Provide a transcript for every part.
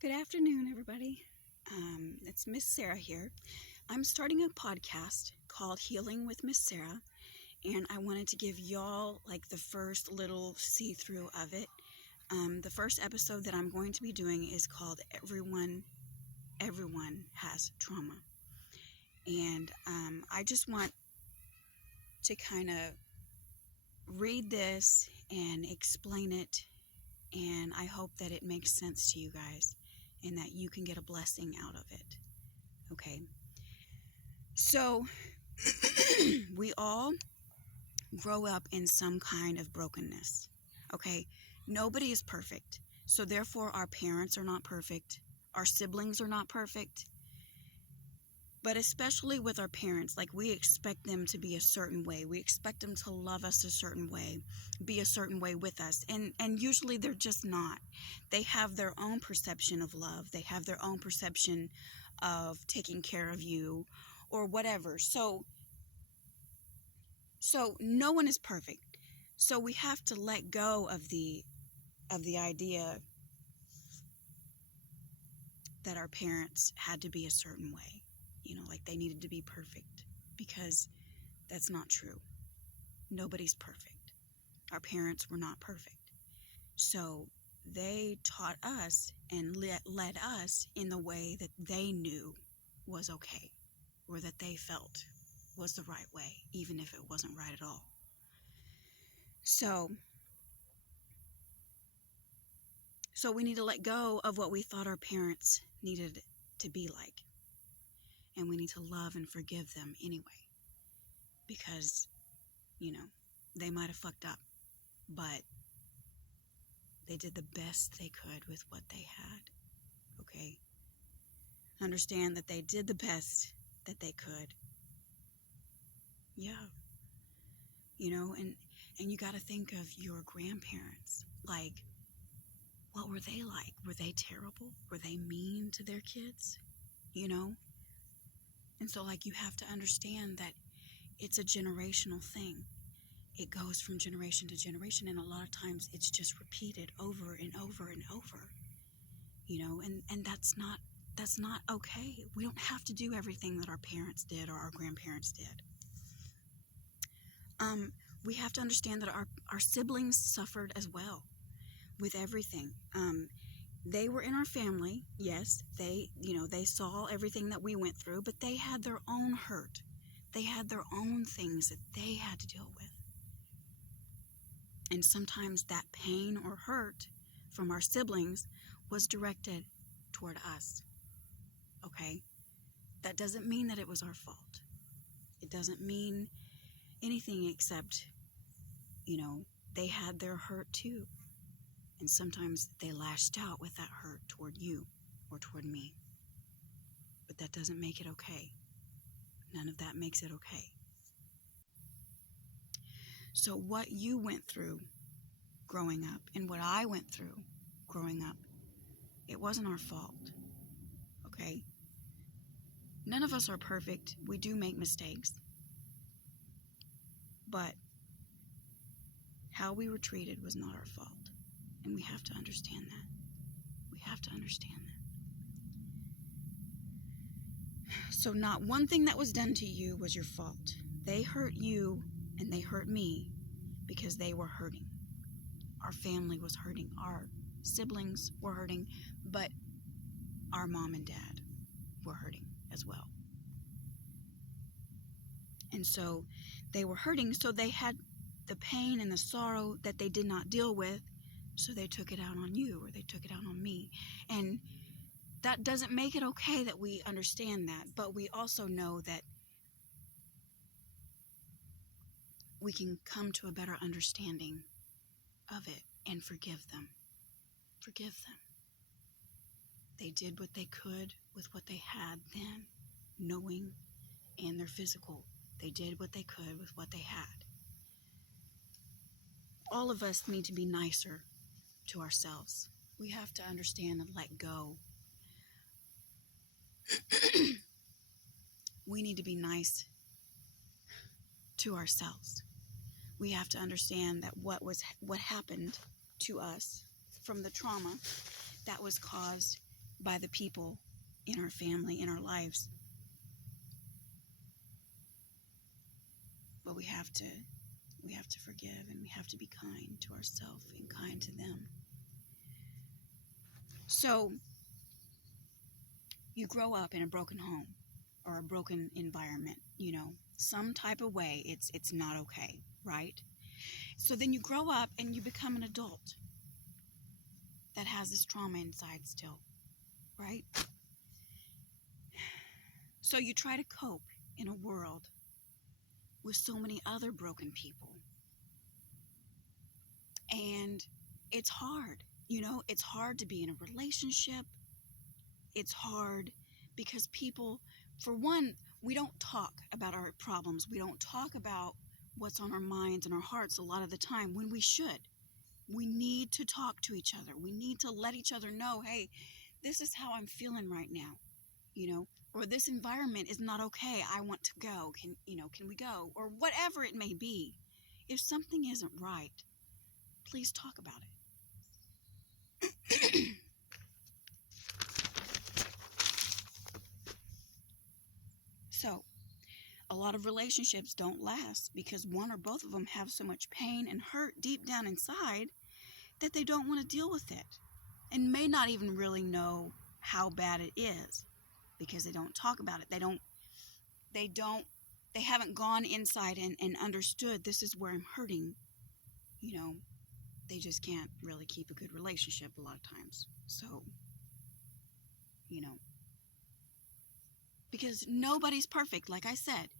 Good afternoon, everybody. It's Miss Sarah here. I'm starting a podcast called Healing with Miss Sarah, and I wanted to give y'all like the first little see-through of it. The first episode that I'm going to be doing is called Everyone Has Trauma. And I just want to kind of read this and explain it, and I hope that it makes sense to you guys and that you can get a blessing out of it. Okay? So, we all grow up in some kind of brokenness. Okay? Nobody is perfect. So, therefore, our parents are not perfect. Our siblings are not perfect. But especially with our parents, like we expect them to be a certain way. We expect them to love us a certain way, be a certain way with us. And usually they're just not. They have their own perception of love. They have their own perception of taking care of you or whatever. So no one is perfect. So we have to let go of the idea that our parents had to be a certain way. Like they needed to be perfect, because that's not true. Nobody's perfect. Our parents were not perfect. So they taught us and led us in the way that they knew was okay, or that they felt was the right way, even if it wasn't right at all. So we need to let go of what we thought our parents needed to be like. And we need to love and forgive them anyway. Because, they might have fucked up, but they did the best they could with what they had. Okay? Understand that they did the best that they could. Yeah. And you got to think of your grandparents. Like, what were they like? Were they terrible? Were they mean to their kids? And so, you have to understand that it's a generational thing. It goes from generation to generation, and a lot of times it's just repeated over and over and over. And that's not okay. We don't have to do everything that our parents did or our grandparents did. We have to understand that our siblings suffered as well with everything. They were in our family, yes. They saw everything that we went through, but they had their own hurt. They had their own things that they had to deal with. And sometimes that pain or hurt from our siblings was directed toward us. Okay? That doesn't mean that it was our fault. It doesn't mean anything except, they had their hurt too. And sometimes they lashed out with that hurt toward you or toward me. But that doesn't make it okay. None of that makes it okay. So what you went through growing up and what I went through growing up, it wasn't our fault. Okay? None of us are perfect. We do make mistakes. But how we were treated was not our fault. And we have to understand that. We have to understand that. So not one thing that was done to you was your fault. They hurt you and they hurt me because they were hurting. Our family was hurting. Our siblings were hurting. But our mom and dad were hurting as well. And so they were hurting, so they had the pain and the sorrow that they did not deal with, so they took it out on you, or they took it out on me. And that doesn't make it okay that we understand that, but we also know that we can come to a better understanding of it and forgive them. Forgive them. They did what they could with what they had then, knowing, and their physical. They did what they could with what they had. All of us need to be nicer to ourselves. We have to understand and let go. We need to be nice to ourselves. We have to understand that what happened to us from the trauma that was caused by the people in our family, in our lives. But we have to forgive, and we have to be kind to ourselves and kind to them. So you grow up in a broken home or a broken environment, some type of way it's not okay, right? So then you grow up and you become an adult that has this trauma inside still, right? So you try to cope in a world with so many other broken people. And it's hard, it's hard to be in a relationship. It's hard because people, for one, we don't talk about our problems. We don't talk about what's on our minds and our hearts a lot of the time when we should. We need to talk to each other. We need to let each other know, hey, this is how I'm feeling right now, or this environment is not okay. I want to go. Can we go? Or whatever it may be. If something isn't right, please talk about it. So, a lot of relationships don't last because one or both of them have so much pain and hurt deep down inside that they don't want to deal with it, and may not even really know how bad it is because they don't talk about it. They haven't gone inside and understood, this is where I'm hurting. They just can't really keep a good relationship a lot of times. So, because nobody's perfect. Like I said,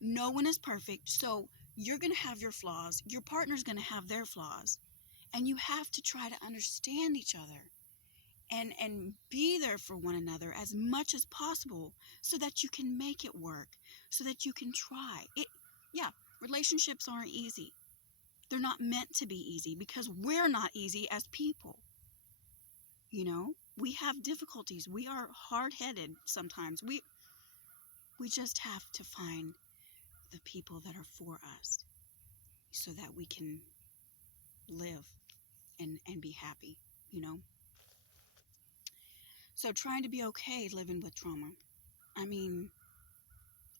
no one is perfect. So you're going to have your flaws. Your partner's going to have their flaws. And you have to try to understand each other and be there for one another as much as possible so that you can make it work, so that you can try. Relationships aren't easy. They're not meant to be easy because we're not easy as people. We have difficulties. We are hard-headed sometimes. We just have to find the people that are for us so that we can live and be happy, So trying to be okay living with trauma. I mean,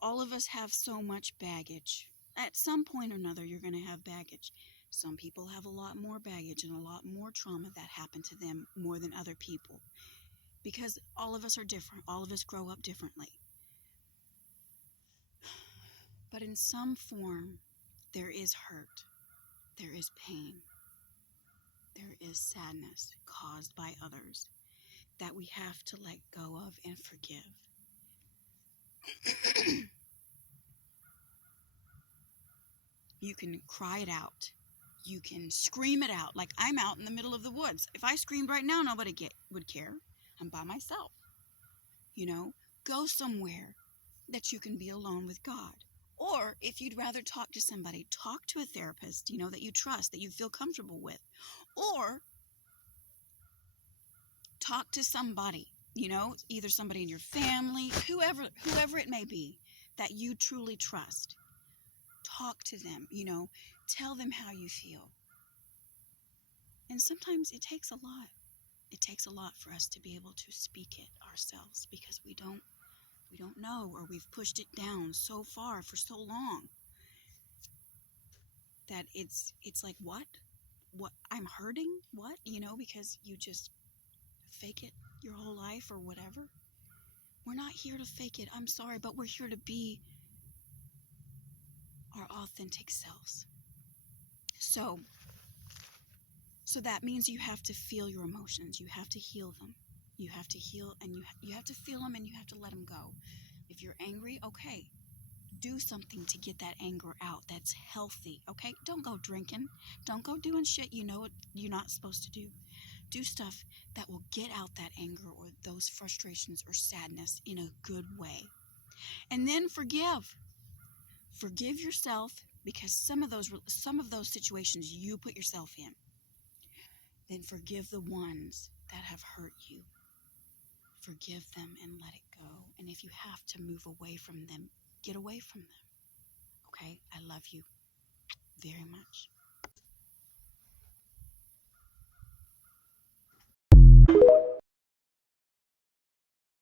all of us have so much baggage. At some point or another, you're going to have baggage. Some people have a lot more baggage and a lot more trauma that happened to them more than other people. Because all of us are different. All of us grow up differently. But in some form, there is hurt. There is pain. There is sadness caused by others that we have to let go of and forgive. You can cry it out. You can scream it out. Like I'm out in the middle of the woods. If I screamed right now, nobody would care. I'm by myself. Go somewhere that you can be alone with God. Or if you'd rather talk to somebody, talk to a therapist, that you trust, that you feel comfortable with. Or talk to somebody, either somebody in your family, whoever it may be, that you truly trust. Talk to them, tell them how you feel. And sometimes it takes a lot. It takes a lot for us to be able to speak it ourselves because we don't know, or we've pushed it down so far for so long that it's like, what I'm hurting, because you just fake it your whole life or whatever. We're not here to fake it, I'm sorry, but we're here to be our authentic selves. So that means you have to feel your emotions. You have to heal them. You have to heal, and you have to feel them, and you have to let them go. If you're angry, okay, do something to get that anger out that's healthy, okay? Don't go drinking. Don't go doing shit you're not supposed to do. Do stuff that will get out that anger or those frustrations or sadness in a good way. And then forgive. Forgive yourself, because some of those situations you put yourself in. Then forgive the ones that have hurt you. Forgive them and let it go. And if you have to move away from them, get away from them. Okay? I love you very much.